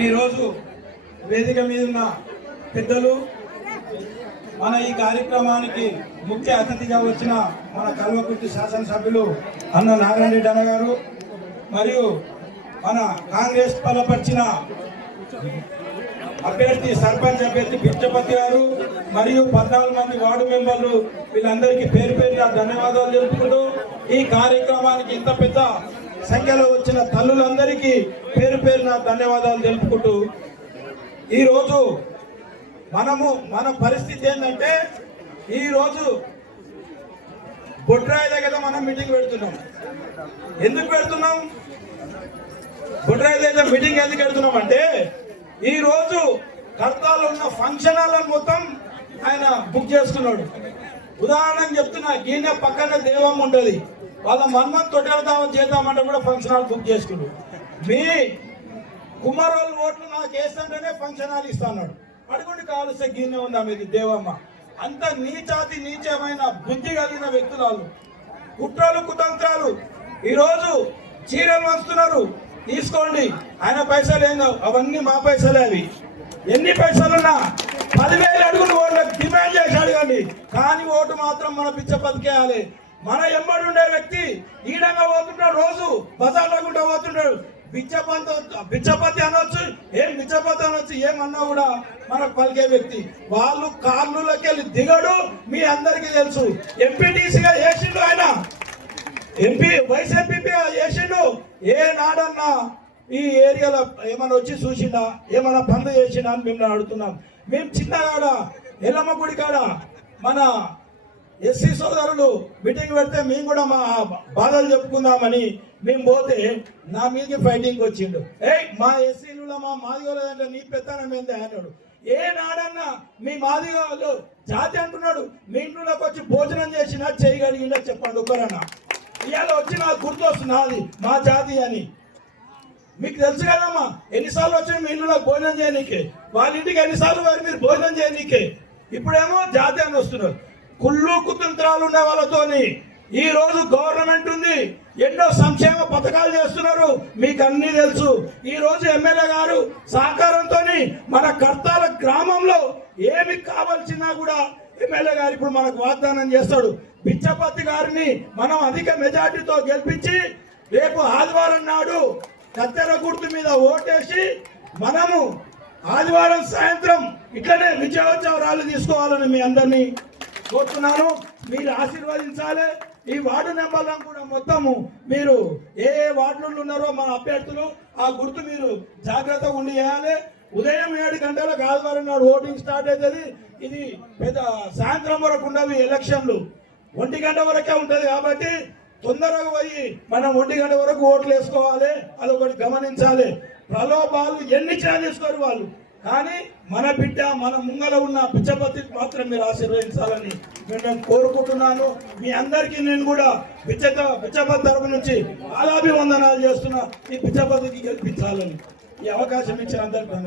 ఈరోజు వేదిక మీద ఉన్న పెద్దలు మన ఈ కార్యక్రమానికి ముఖ్య అతిథిగా వచ్చిన మన కల్వకుర్తి శాసనసభ్యులు అన్న నారాయణ రెడ్డి అన్న గారు మరియు మన కాంగ్రెస్ బలపరిచిన అభ్యర్థి సర్పంచ్ అభ్యర్థి పిచ్చపతి గారు మరియు పద్నాలుగు మంది వార్డు మెంబర్లు వీళ్ళందరికీ పేరు పేరున ధన్యవాదాలు తెలుపుకుంటూ ఈ కార్యక్రమానికి ఇంత పెద్ద సంఖ్యలో వచ్చిన తల్లులందరికీ పేరు పేరున ధన్యవాదాలు తెలుపుకుంటూ ఈరోజు మనము మన పరిస్థితి ఏంటంటే ఈరోజు బొడ్రాయి దగ్గర మనం మీటింగ్ పెడుతున్నాం. ఎందుకు పెడుతున్నాం? బొడ్రాయి దగ్గర మీటింగ్ ఎందుకు పెడుతున్నాం అంటే ఈరోజు రోజు కర్తాలో ఉన్న ఫంక్షన్ హాల్ మొత్తం ఆయన బుక్ చేసుకున్నాడు. ఉదాహరణ చెప్తున్నా గీనే పక్కన దేవం ఉండదు వాళ్ళ మన్మన్ తొట్టెడదామని చేద్దామంటే కూడా ఫంక్షన్ హాల్ బుక్ చేసుకున్నాడు మీ కుమారోళ్ళు ఓట్లు నాకు వేస్తుంటేనే ఫంక్షన్ హాల్ ఇస్తాడు అడుగుండి కాలుస్తే గిన్నె ఉందా మీది దేవమ్మ? అంత నీచాతి నీచమైన బుద్ధి కలిగిన వ్యక్తులు వాళ్ళు కుట్రలు కుతంత్రాలు. ఈరోజు చీరలు వస్తున్నారు తీసుకోండి. ఆయన పైసలు ఏం అవన్నీ మా పైసలే అవి. ఎన్ని పైసలున్నా పదివేలు అడుగులు ఓట్లకు డిమాండ్ చేసి అడగండి. కానీ ఓటు మాత్రం మన పిచ్చ బతికేయాలి. మన ఎమ్మడుండే వ్యక్తి ఈడంగా పోతుంటాడు రోజు బజార్లో గుండా పోతుంటాడు. బిచ్చపంత బిచ్చపతి అనొచ్చు ఏం బిచ్చపతి అనొచ్చు ఏమన్నా కూడా మనకు పలికే వ్యక్తి. వాళ్ళు కార్లకి వెళ్ళి దిగడు మీ అందరికీ తెలుసు. ఎంపీటీసీగా వేసిండు ఆయన. ఎంపీ వైస్ ఎంపీపీగా చేసిండు. ఏ నాడన్నా ఈ ఏరియాలో ఏమైనా వచ్చి చూసిండా? ఏమైనా పనులు చేసిండా అని మిమ్మల్ని అడుగుతున్నాం. మేము చిన్నగాడ? ఎల్లమ్మ గుడి కాడ? మన ఎస్సీ సోదరులు మీటింగ్ పెడితే మేము కూడా మా బాధలు చెప్పుకుందామని మేము పోతే నా మీదకి ఫైటింగ్ వచ్చిండు. ఏయ్ మా ఎస్సీలు మా మాదిగోలేదంటే నీ పెత్తనం ఏంది అన్నాడు. ఏ నాడన్నా మీ మాదిగోలు జాతి అంటున్నాడు మీ ఇంట్లోకి వచ్చి భోజనం చేసినా చేయగలిగిందా చెప్పండి ఒకరన్నా ఇవాళ వచ్చి నాకు గుర్తొస్తుంది నాది మా జాతి అని. మీకు తెలుసు కదమ్మా ఎన్నిసార్లు వచ్చి మీ ఇంట్లో భోజనం చేయనీకే? వాళ్ళ ఇంటికి ఎన్నిసార్లు వారు మీరు భోజనం చేయనీకే? ఇప్పుడేమో జాతి అని వస్తున్నారు. కుళ్ళు కుతంత్రాలు ఉండే వాళ్ళతోని ఈ రోజు గవర్నమెంట్ ఉంది. ఎన్నో సంక్షేమ పథకాలు చేస్తున్నారు. మీకు అన్ని తెలుసు. ఈ రోజు ఎమ్మెల్యే గారు సహకారంతో మన కర్తాల గ్రామంలో ఏమి కావాల్సినా కూడా ఎమ్మెల్యే గారు ఇప్పుడు మనకు వాగ్దానం చేస్తాడు. బిచ్చపతి గారిని మనం అధిక మెజార్టీతో గెలిపించి రేపు ఆదివారం నాడు కత్తెర గుర్తు మీద ఓటేసి మనము ఆదివారం సాయంత్రం ఇట్లనే విజయోత్సవ ర్యాలీ తీసుకోవాలని మీ అందరినీ కోరుతున్నాను. మీరు ఆశీర్వదించాలి. ఈ వార్డు నెంబర్లను కూడా మొత్తము మీరు ఏ ఏ వార్డులు ఉన్నారో మా అభ్యర్థులు ఆ గుర్తు మీరు జాగ్రత్తగా ఉండి చేయాలి. ఉదయం ఏడు గంటలకు ఆదివారం నాడు ఓటింగ్ స్టార్ట్ అవుతుంది. ఇది పెద్ద సాయంత్రం వరకు ఉండవు ఎలక్షన్లు. ఒంటి గంట వరకే ఉంటుంది కాబట్టి తొందరగా పోయి మనం ఒంటి గంట వరకు ఓట్లు వేసుకోవాలి. అదొకటి గమనించాలి. ప్రలోభాలు ఎన్ని చేసుకోరు వాళ్ళు. కానీ మన బిడ్డ మన ముంగల ఉన్న పిచ్చపతి మాత్రం మీరు ఆశీర్వదించాలని నేను కోరుకుంటున్నాను. మీ అందరికీ నేను కూడా బిచ్చక బిచ్చపతి తరపు నుంచి ఆలాభివందనాలు చేస్తున్నా. ఈ బిచ్చపతికి గెలిపించాలని ఈ అవకాశం ఇచ్చిన అందరికీ ధన్యవాదాలు.